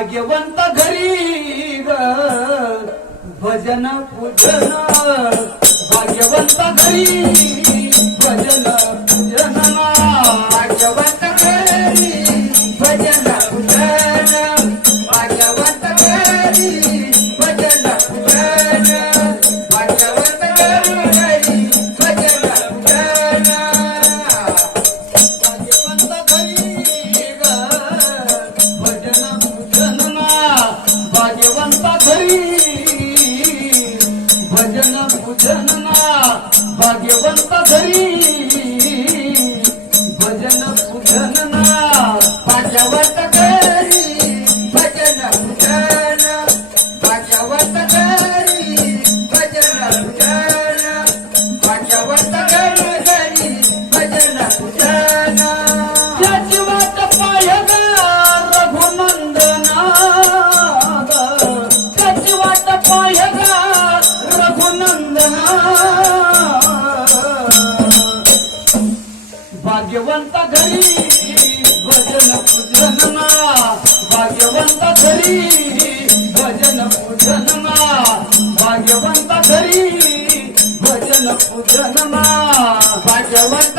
भाग्यवंत घरी ग भजन पूजन भाग्यवंत घरी भजन पूजन. भाग्यवंत घरी. भजन पूजन भाग्यवंत घरी. भजन पूजन भाग्यवंत घरी. भजन पूजन भाग्यवंत घरी. भजन पूजन. त्याची वाट पायगा रघुनंदना त्याची वाट पायगा रघुनंदना भाग्यवंत घरी भजन पूजन मा. भाग्यवंत घरी भजन पूजन मा. भाग्यवंत घरी भजन पूजन मा. भाग्यवंत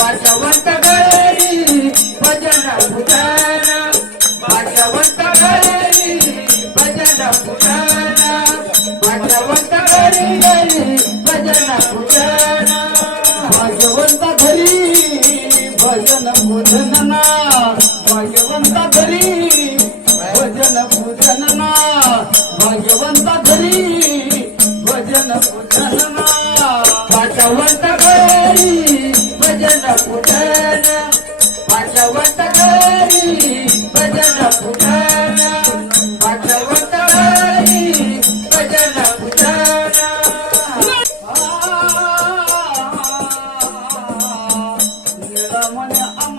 वासवंत घरी भजन भुजन. वासवंत घरी भजन भुजन. वासवंत घरी घरी भजन भुजन. वासवंत घरी भजन भुजन. ना भाग्यवंत घरी भजन भुजन. ना भाग्यवंत घरी भजन भुजन. ना वासवंत घरी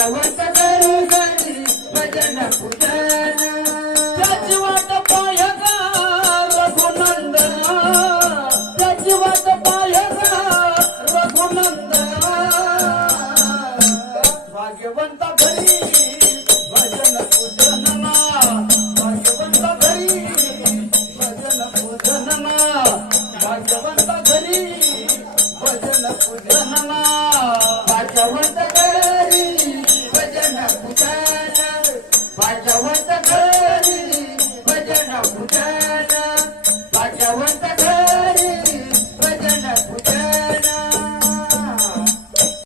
भाग्यवंत घरी भजन पूजन. त्याची वाट पायगा रघुनंदना. त्याची वाट पायगा रघुनंदना. भाग्यवंत घरी भजन पूजन भाग्यवंत घरी भजन पूजन भाग्यवंत घरी भजन पूजन भाग्यवंत